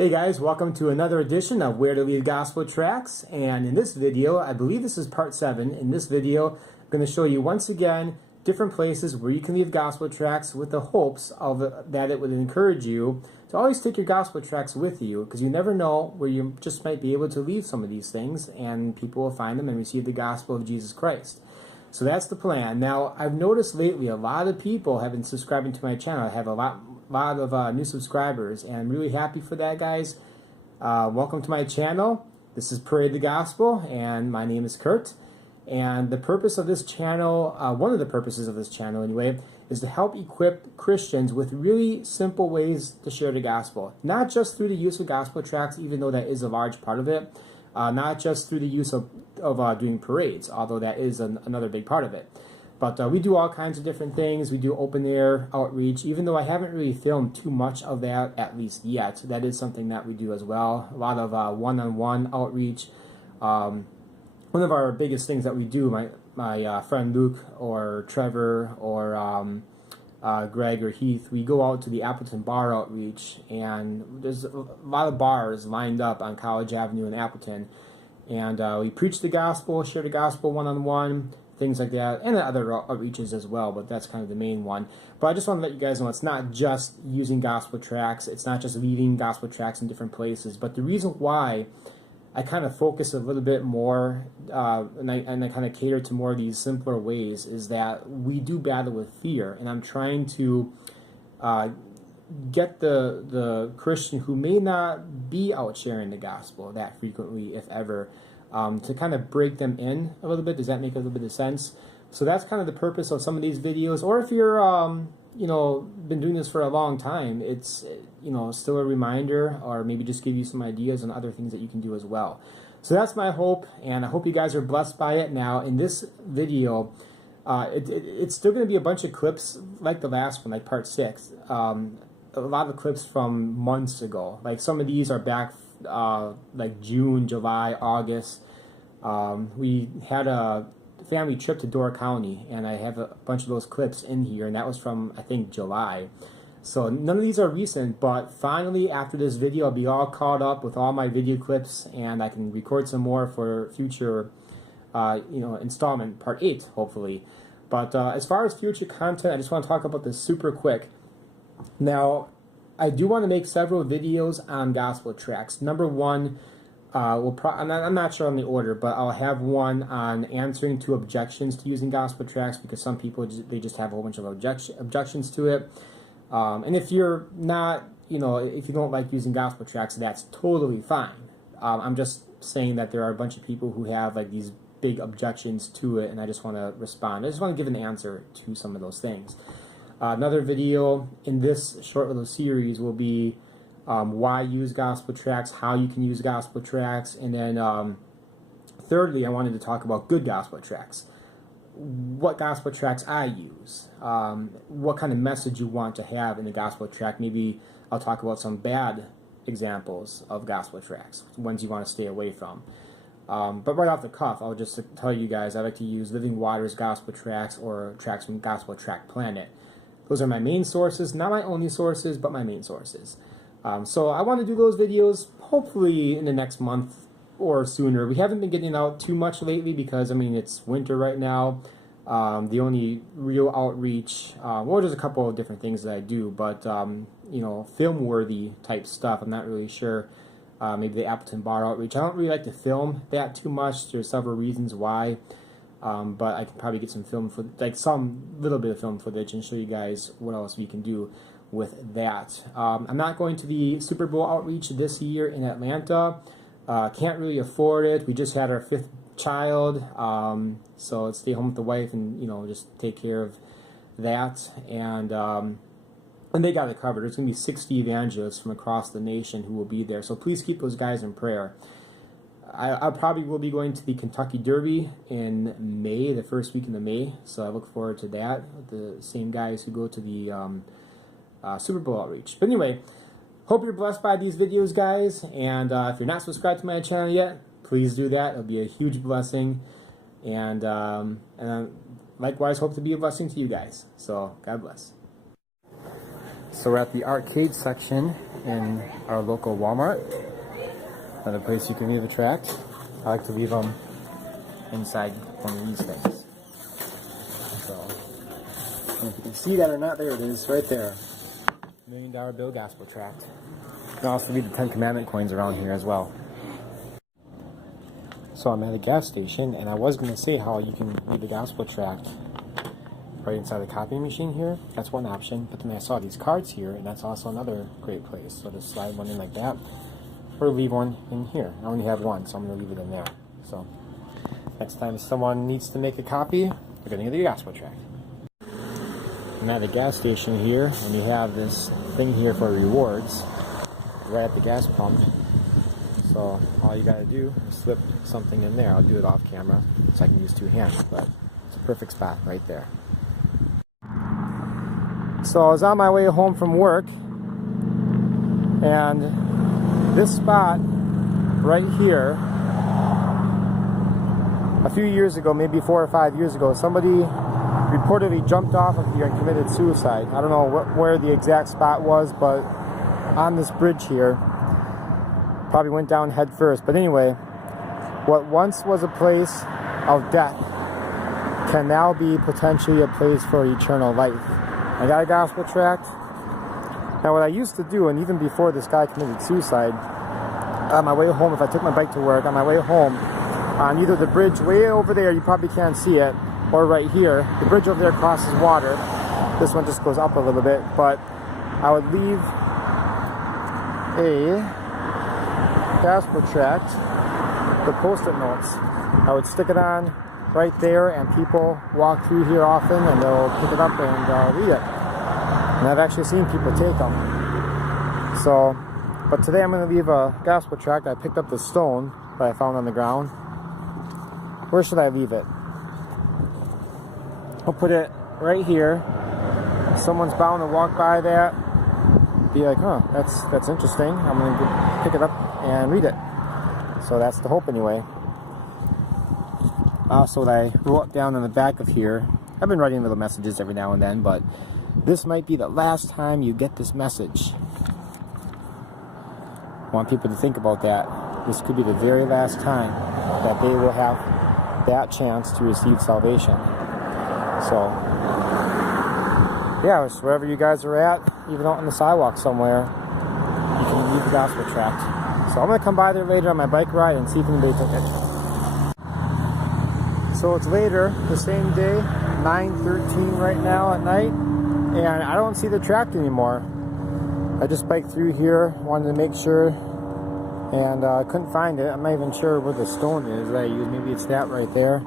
Hey guys, welcome to another edition of Where to Leave Gospel Tracts. And in this video, I believe this is part 7. In this video, I'm going to show you once again different places where you can leave gospel tracts with the hopes of that it would encourage you to always take your gospel tracts with you, because you never know where you just might be able to leave some of these things and people will find them and receive the gospel of Jesus Christ. So that's the plan. Now, I've noticed lately a lot of people have been subscribing to my channel. I have a lot of new subscribers, and I'm really happy for that, guys. Welcome to my channel. This is Parade the Gospel, and my name is Kurt. And the purpose of this channel, one of the purposes of this channel anyway, is to help equip Christians with really simple ways to share the gospel. Not just through the use of gospel tracts, even though that is a large part of it. Not just through the use of doing parades, although that is another big part of it. But we do all kinds of different things. We do open air outreach, even though I haven't really filmed too much of that, at least yet. That is something that we do as well. A lot of one-on-one outreach. One of our biggest things that we do, my friend Luke or Trevor or Greg or Heath, we go out to the Appleton bar outreach, and there's a lot of bars lined up on College Avenue in Appleton. And we preach the gospel, share the gospel one-on-one, things like that, and other outreaches as well, but that's kind of the main one. But I just want to let you guys know it's not just using gospel tracts, it's not just leaving gospel tracts in different places, but the reason why I kind of focus a little bit more and I kind of cater to more of these simpler ways is that we do battle with fear, and I'm trying to get the Christian who may not be out sharing the gospel that frequently, if ever, to kind of break them in a little bit. Does that make a little bit of sense? So that's kind of the purpose of some of these videos. Or if you're, been doing this for a long time, it's, still a reminder, or maybe just give you some ideas on other things that you can do as well. So that's my hope, and I hope you guys are blessed by it. Now, in this video, it's still going to be a bunch of clips like the last one, like part 6. A lot of clips from months ago. Like some of these are back like June, July, August. We had a family trip to Door County, and I have a bunch of those clips in here, and that was from, I think, July. So none of these are recent, but finally after this video I'll be all caught up with all my video clips, and I can record some more for future installment, part 8, hopefully. But as far as future content, I just want to talk about this super quick. Now, I do want to make several videos on gospel tracts. Number one, I'm not sure on the order, but I'll have one on answering to objections to using gospel tracts, because some people they just have a whole bunch of objections to it. And if you're not, if you don't like using gospel tracts, that's totally fine. I'm just saying that there are a bunch of people who have like these big objections to it, and I just want to respond. I just want to give an answer to some of those things. Another video in this short little series will be why use gospel tracts, how you can use gospel tracts, and then thirdly, I wanted to talk about good gospel tracts. What gospel tracts I use, what kind of message you want to have in the gospel tract. Maybe I'll talk about some bad examples of gospel tracts, ones you want to stay away from. But right off the cuff, I'll just tell you guys I like to use Living Waters gospel tracts or tracts from Gospel Tract Planet. Those are my main sources, not my only sources, but my main sources. So I want to do those videos hopefully in the next month or sooner. We haven't been getting out too much lately because, it's winter right now. The only real outreach, well, there's a couple of different things that I do, but, film-worthy type stuff, I'm not really sure. Maybe the Appleton bar outreach. I don't really like to film that too much. There's several reasons why. But I can probably get some some little bit of film footage and show you guys what else we can do with that. I'm not going to the Super Bowl outreach this year in Atlanta. Can't really afford it. We just had our 5th child, so let's stay home with the wife and just take care of that. And they got it covered. There's going to be 60 evangelists from across the nation who will be there. So please keep those guys in prayer. I probably will be going to the Kentucky Derby in May, the first week in May, so I look forward to that, with the same guys who go to the Super Bowl outreach. But anyway, hope you're blessed by these videos, guys, and if you're not subscribed to my channel yet, please do that. It'll be a huge blessing, and likewise hope to be a blessing to you guys. So, God bless. So we're at the arcade section in our local Walmart. Another place you can leave a tract. I like to leave them inside one of these things. So, if you can see that or not, there it is, right there. $1 million bill gospel tract. You can also leave the 10 Commandment coins around here as well. So I'm at a gas station, and I was going to say how you can leave the gospel tract right inside the copy machine here. That's one option, but then I saw these cards here, and that's also another great place. So just slide one in like that, or leave one in here. I only have one, so I'm going to leave it in there. So next time someone needs to make a copy, they're going to get the gospel tract. I'm at the gas station here, and you have this thing here for rewards right at the gas pump. So all you got to do is slip something in there. I'll do it off camera so I can use two hands, but it's a perfect spot right there. So I was on my way home from work, and this spot right here, a few years ago, maybe 4 or 5 years ago, somebody reportedly jumped off of here and committed suicide. I don't know where the exact spot was, but on this bridge here, probably went down head first. But anyway, what once was a place of death can now be potentially a place for eternal life. I got a gospel tract. Now what I used to do, and even before this guy committed suicide, on my way home, if I took my bike to work, on my way home, on either the bridge way over there, you probably can't see it, or right here, the bridge over there crosses water. This one just goes up a little bit, but I would leave a gospel tract, the post-it notes. I would stick it on right there, and people walk through here often, and they'll pick it up and read it. And I've actually seen people take them. So, but today I'm going to leave a gospel tract. I picked up the stone that I found on the ground. Where should I leave it? I'll put it right here. Someone's bound to walk by that, be like, huh, that's interesting. I'm going to pick it up and read it. So that's the hope anyway. Also, what I wrote down on the back of here, I've been writing little messages every now and then, but this might be the last time you get this message. I want people to think about that. This could be the very last time that they will have that chance to receive salvation. So, yeah, it's wherever you guys are at, even out on the sidewalk somewhere, you can leave the gospel tract. So I'm going to come by there later on my bike ride and see if anybody took it. So it's later, the same day, 9:13 right now at night, and I don't see the tract anymore. I just biked through here, wanted to make sure, and I couldn't find it. I'm not even sure where the stone is that I used. Maybe it's that right there.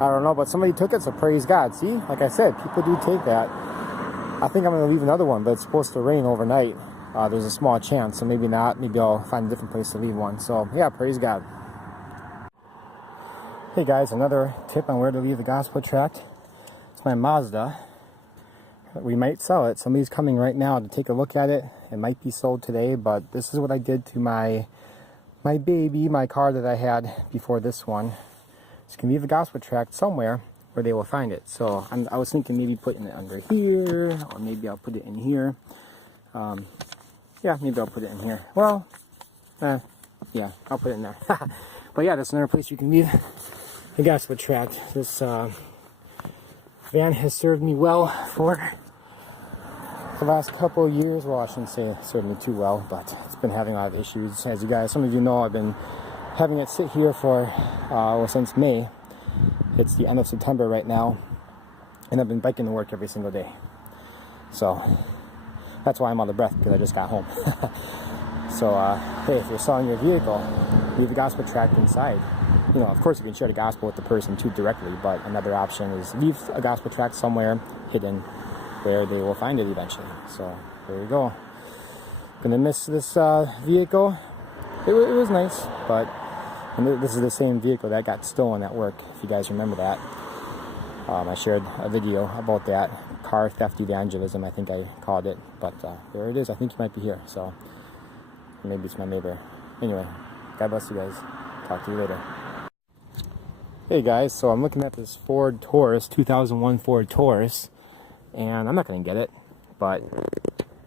I don't know, but somebody took it, so praise God. See, like I said, people do take that. I think I'm going to leave another one, but it's supposed to rain overnight. There's a small chance, so maybe not. Maybe I'll find a different place to leave one. So, yeah, praise God. Hey guys, another tip on where to leave the gospel tract. It's my Mazda. We might sell it. Somebody's coming right now to take a look at it. It might be sold today, but this is what I did to my baby, my car that I had before this one. So you can leave the gospel tract somewhere where they will find it. So I was thinking maybe putting it under here, or maybe I'll put it in here. Yeah, maybe I'll put it in here. Well, yeah, I'll put it in there. But yeah, that's another place you can leave the gospel tract. This van has served me well for the last couple of years. Well, I shouldn't say it served me too well, but it's been having a lot of issues. As you guys, some of you know, I've been having it sit here for, well, since May. It's the end of September right now, and I've been biking to work every single day. So that's why I'm out of breath, because I just got home. So, hey, if you're selling your vehicle, leave the gospel tract inside. You know, of course you can share the gospel with the person too directly, but another option is leave a gospel tract somewhere hidden where they will find it eventually. So, there you go. Gonna miss this vehicle. It was nice, but this is the same vehicle that got stolen at work, if you guys remember that. I shared a video about that. Car theft evangelism, I think I called it. But there it is. I think you might be here. So maybe it's my neighbor. Anyway, God bless you guys. Talk to you later. Hey guys, so I'm looking at this Ford Taurus, 2001 Ford Taurus, and I'm not going to get it, but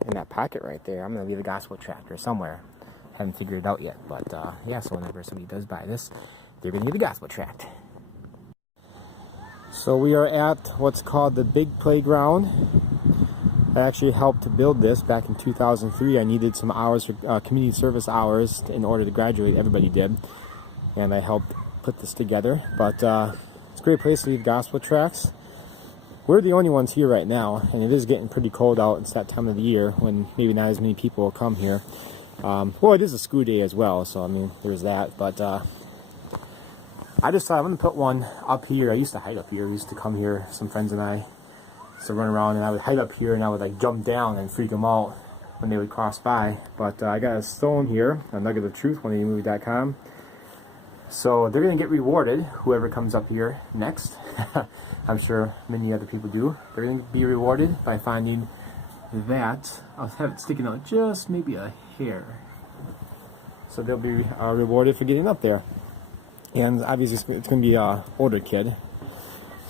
in that pocket right there, I'm going to leave a gospel tract or somewhere. Haven't figured it out yet, but yeah, so whenever somebody does buy this, they're going to get a gospel tract. So we are at what's called the Big Playground. I actually helped to build this back in 2003. I needed some hours for community service hours in order to graduate. Everybody did. And I helped put this together. But it's a great place to leave gospel tracts. We're the only ones here right now, and it is getting pretty cold out. It's that time of the year when maybe not as many people will come here. Well, it is a school day as well, so I mean, there's that. But I just thought I'm going to put one up here. I used to hide up here. We used to come here, some friends and I. So run around, and I would hide up here, and I would like jump down and freak them out when they would cross by. But I got a stone here, a nugget of truth, 180movie.com. So they're gonna get rewarded, whoever comes up here next. I'm sure many other people do. They're gonna be rewarded by finding that. I'll have it sticking out just maybe a hair. So they'll be rewarded for getting up there. And obviously it's gonna be an older kid.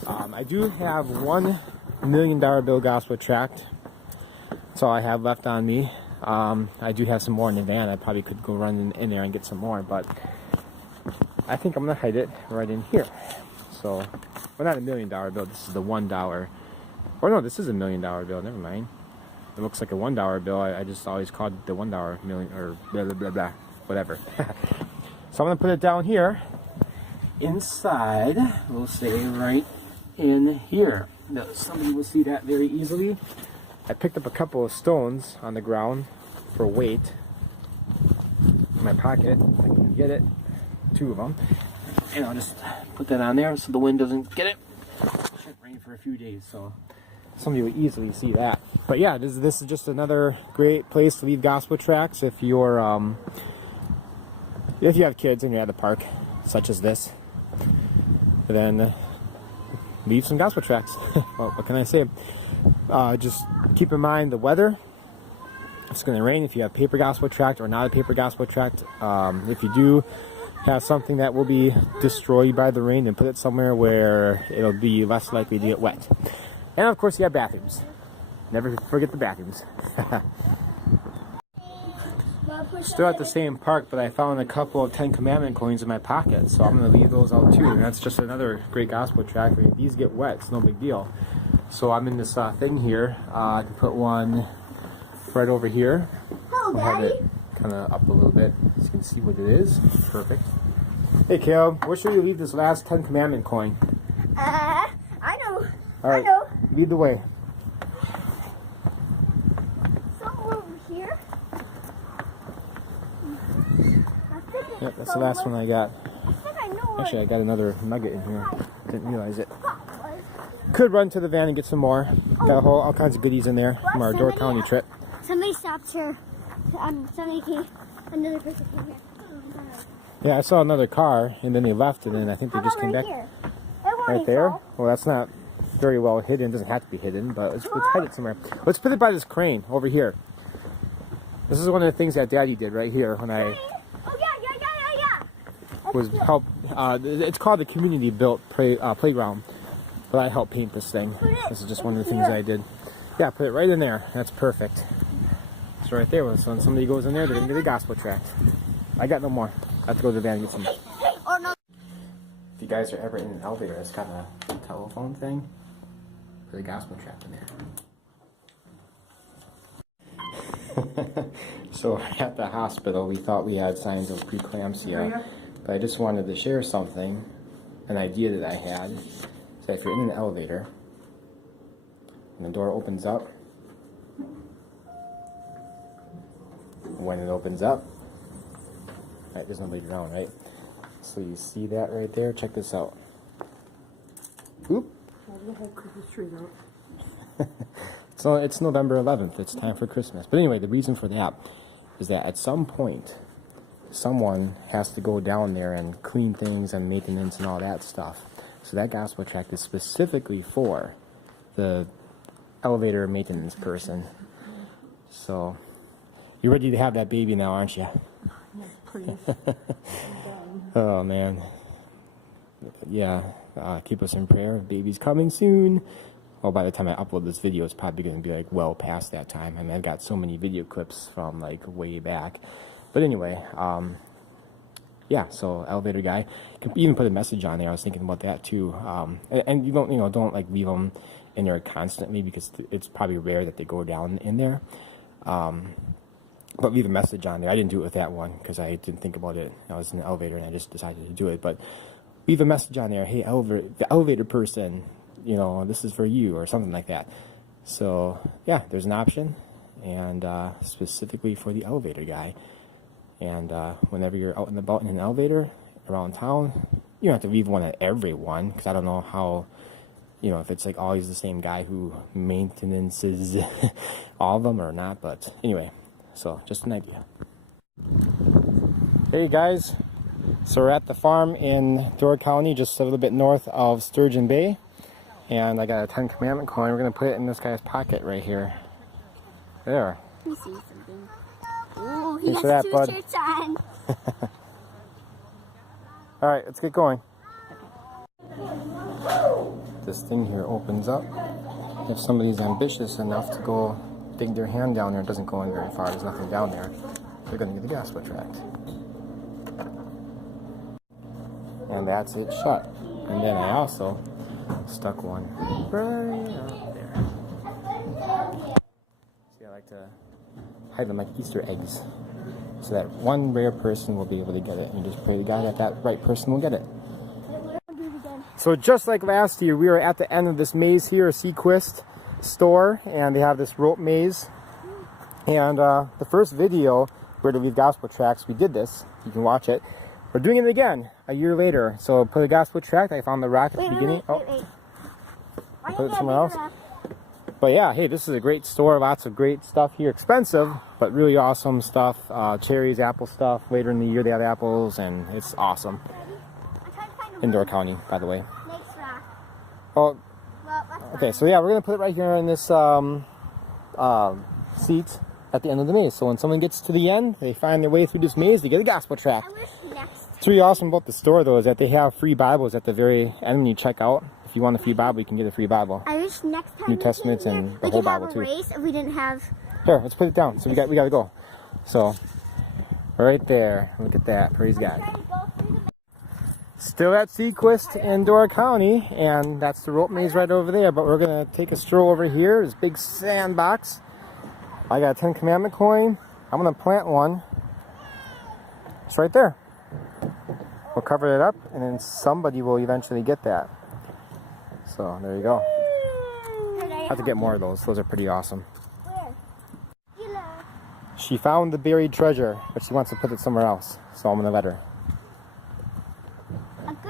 I do have $1 million bill gospel tract. That's all I have left on me. I do have some more in the van. I probably could go run in there and get some more, but I think I'm gonna hide it right in here. So, well, not $1 million bill. This is the $1. Or no, this is $1 million bill. Never mind. It looks like a $1 bill. I just always called it the $1 million or blah blah blah blah, whatever. So I'm gonna put it down here. Inside, we'll say right in here. No, somebody will see that very easily. I picked up a couple of stones on the ground for weight in my pocket. I can get it, 2 of them, and I'll just put that on there so the wind doesn't get it. It should rain for a few days, so somebody will easily see that. But yeah, this is just another great place to leave gospel tracts if you're if you have kids and you're at the park, such as this. Then leave some gospel tracts. Well, what can I say? Just keep in mind the weather. It's going to rain if you have paper gospel tract or not a paper gospel tract. If you do have something that will be destroyed by the rain, then put it somewhere where it'll be less likely to get wet. And of course you have bathrooms. Never forget the bathrooms. Still at the same park, but I found a couple of 10 Commandment coins in my pocket, so I'm going to leave those out too. And that's just another great gospel tract. I mean, these get wet, it's no big deal. So I'm in this thing here. I can put one right over here. I'll have it kind of up a little bit so you can see what it is. Perfect. Hey, Caleb, where should we leave this last 10 Commandment coin? I know. All right, I know. lead the way. Somewhere over here. Yep, that's the last one I got. I think I know. Actually, I got another nugget in here. Didn't realize it. Could run to the van and get some more. Got all kinds of goodies in there from our Door County trip. Somebody stopped here. Somebody came. Another person came here. Yeah, I saw another car, and then they left, and then I think they just came back. Right there? Well, that's not very well hidden. It doesn't have to be hidden, but let's hide it somewhere. Let's put it by this crane over here. This is one of the things that Daddy did right here when I was help. It's called the community built playground, but I helped paint this thing. This is just one of the things I did. Yeah, put it right in there. That's perfect. It's right there. So when somebody goes in there, they're gonna get a gospel tract. I got no more. I have to go to the van and get some. If you guys are ever in an elevator, it's got a telephone thing. Put a gospel tract in there. So at the hospital, we thought we had signs of preeclampsia, but I just wanted to share something, an idea that I had. So if you're in an elevator and the door opens up, when it opens up, right, there's nobody around, right? So you see that right there? Check this out. Oop. The whole Christmas tree out. So it's November 11th. It's time for Christmas. But anyway, the reason for that is that at some point, someone has to go down there and clean things and maintenance and all that stuff. So that gospel tract is specifically for the elevator maintenance person. So you're ready to have that baby now, aren't you? Yes, please. Oh man. Yeah. Keep us in prayer. Baby's coming soon. well, by the time I upload this video, it's probably going to be like well past that time. I mean, I've got so many video clips from like way back. But anyway, yeah, so elevator guy. You can even put a message on there. I was thinking about that too. And you don't, don't like leave them in there constantly, because it's probably rare that they go down in there. But leave a message on there. I didn't do it with that one because I didn't think about it. I was in the elevator and I just decided to do it. But leave a message on there. Hey, the elevator person, this is for you, or something like that. So yeah, there's an option, and specifically for the elevator guy. And whenever you're out and about in an elevator around town, you don't have to leave one at everyone, because I don't know how, if it's like always the same guy who maintenances all of them or not. But anyway, so just an idea. Hey guys, so we're at the farm in Door County, just a little bit north of Sturgeon Bay. And I got a 10 Commandment coin. We're going to put it in this guy's pocket right here. There. Let me see something. Ooh, he Thanks for has that, 2 bud. shirts on. Alright, let's get going. This thing here opens up. If somebody's ambitious enough to go dig their hand down there, it doesn't go in very far. There's nothing down there. They're going to get the gospel tract. And that's it shut. And then I also stuck one right up there. See, I like to hide them like Easter eggs, so that one rare person will be able to get it. And you just pray to God that right person will get it. So just like last year, we were at the end of this maze here, a Sequist store, and they have this rope maze. And the first video, where to leave gospel tracts, we did this. You can watch it. We're doing it again a year later. So put a gospel tract. I found the rock at the beginning. Wait. I put it somewhere else. But yeah, hey, this is a great store. Lots of great stuff here. Expensive, but really awesome stuff. Cherries, apple stuff. Later in the year they have apples, and it's awesome. In Door County, by the way. Next rock. Oh, Well, okay, so yeah, we're going to put it right here in this seat at the end of the maze. So when someone gets to the end, they find their way through this maze, they get a gospel tract. I wish next. What's really awesome about the store, though, is that they have free Bibles at the very end when you check out. If you want a free Bible, you can get a free Bible. I wish next time New Testaments and the whole Bible, too. We could have a race if we didn't have. Here, let's put it down. So we got to go. So, right there. Look at that. Praise God. Still at Sequist in Door County, and that's the rope maze right over there. But we're going to take a stroll over here. This big sandbox. I got a 10 Commandment coin. I'm going to plant one. It's right there. We'll cover it up, and then somebody will eventually get that. So, there you go. I have to get more of those. Those are pretty awesome. Where? She found the buried treasure, but she wants to put it somewhere else. So I'm going to let her.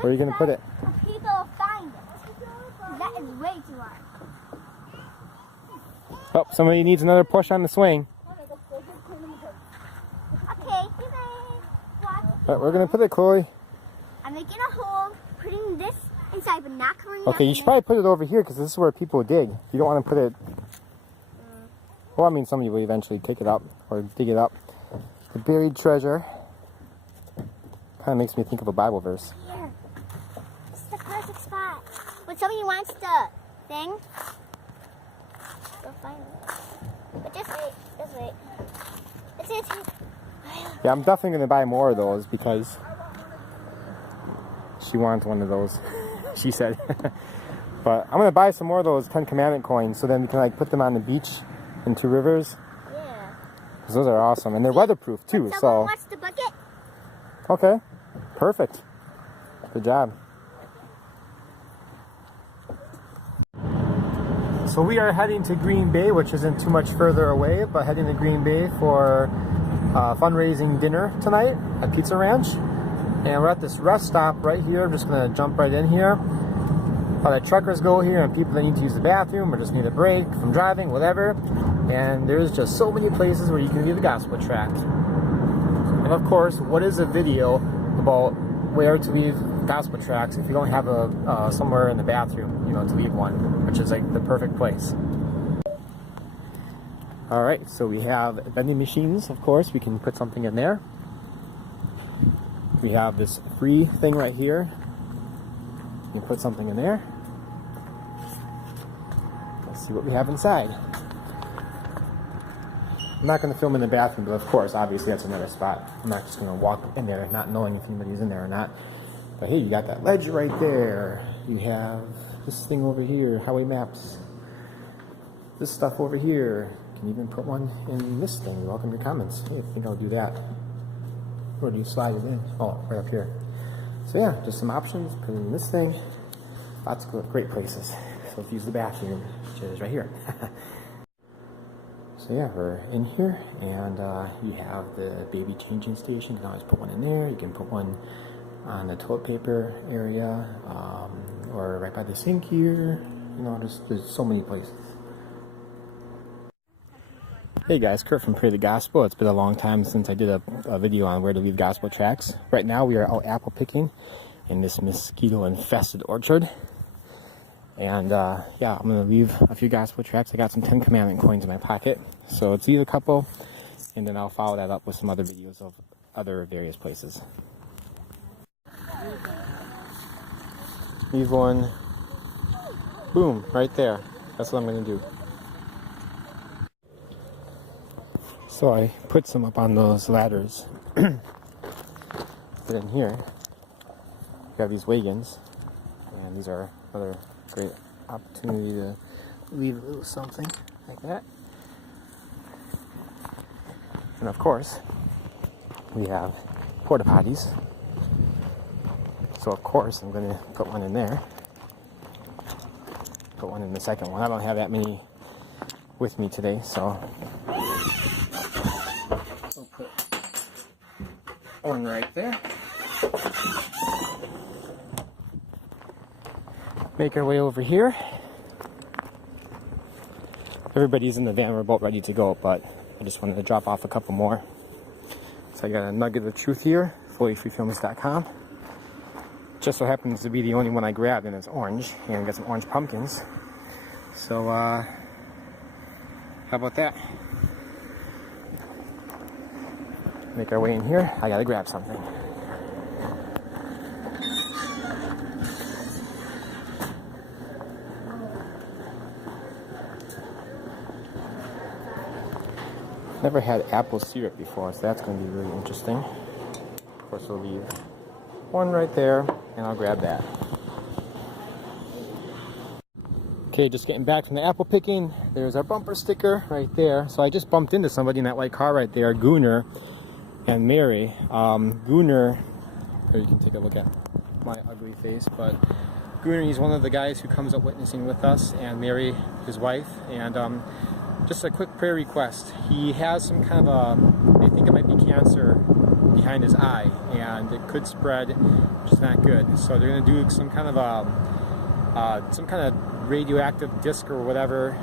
Where are you going to put it? People will find it. That is way too hard. Oh, somebody needs another push on the swing. Okay, But we're going to put it, Chloe. I'm making a hole, putting this inside, but not covering Okay, you should probably put it over here, because this is where people dig. You don't want to put it... Well, I mean, somebody will eventually pick it up or dig it up. The buried treasure. Kind of makes me think of a Bible verse. Here. This is the perfect spot. When somebody wants the thing, go find it. But just wait. It's gonna take. Yeah, I'm definitely going to buy more of those, because she wants one of those, she said. But I'm going to buy some more of those 10 Commandment coins, so then we can like put them on the beach in Two Rivers. Yeah. Because those are awesome, and they're weatherproof too. Someone So wants the bucket. okay, perfect. Good job. So we are heading to Green Bay, which isn't too much further away, but heading to Green Bay for fundraising dinner tonight at Pizza Ranch. And we're at this rest stop right here. I'm just going to jump right in here. A lot of truckers go here, and people that need to use the bathroom or just need a break from driving, whatever. And there's just so many places where you can leave a gospel tract. And of course, what is a video about where to leave gospel tracts if you don't have a somewhere in the bathroom, to leave one, which is like the perfect place. All right, so we have vending machines. Of course, we can put something in there. We have this free thing right here. You can put something in there. see what we have inside. I'm not going to film in the bathroom, but of course, obviously that's another spot. I'm not just going to walk in there not knowing if anybody's in there or not. But hey, you got that ledge right there. You have this thing over here, highway maps. This stuff over here. You can even put one in this thing. You're welcome to comments. Hey, I think I'll do that. Where do you slide it in? Oh, right up here. So yeah, just some options. Put it in this thing. Lots of great places. So let's use the bathroom, which is right here. So yeah, we're in here, and you have the baby changing station. You can always put one in there. You can put one on the toilet paper area, or right by the sink here. You know, there's so many places. Hey guys, Kurt from Pray the Gospel. It's been a long time since I did a video on where to leave gospel tracts. Right now we are out apple picking in this mosquito-infested orchard. And yeah, I'm going to leave a few gospel tracts. I got some 10 Commandment coins in my pocket. So let's leave a couple, and then I'll follow that up with some other videos of other various places. Leave one. Boom, right there. That's what I'm going to do. So I put some up on those ladders. But in here, you have these wagons, and these are another great opportunity to leave a little something like that. And of course, we have porta potties. So of course, I'm going to put one in there. Put one in the second one. I don't have that many with me today, so we'll put one right there. Make our way over here. Everybody's in the van, we're about ready to go, but I just wanted to drop off a couple more. So I got a nugget of truth here, fullyfreefilms.com. Just so happens to be the only one I grabbed, and it's orange, and I got some orange pumpkins. So how about that? Make our way in here. I gotta grab something. Never had apple syrup before, so that's going to be really interesting. Of course, we'll leave one right there, and I'll grab that. Okay, just getting back from the apple picking. There's our bumper sticker right there. So I just bumped into somebody in that white car right there, Gunnar and Mary. Gunnar, here you can take a look at my ugly face, but Gunnar, he's one of the guys who comes up witnessing with us, and Mary, his wife, and just a quick prayer request. He has some kind of they think it might be cancer behind his eye, and it could spread, which is not good. So they're going to do some kind of radioactive disc or whatever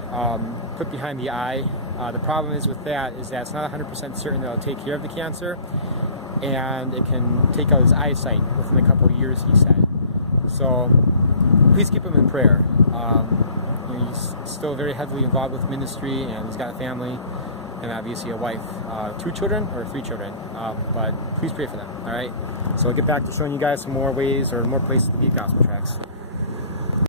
put behind the eye. The problem is with that is that it's not 100% certain that it'll take care of the cancer, and it can take out his eyesight within a couple of years, he said. So please keep him in prayer. He's still very heavily involved with ministry, and he's got a family and obviously a wife, 2 children or 3 children, but please pray for them. All right, so I'll get back to showing you guys some more ways or more places to leave gospel tracts.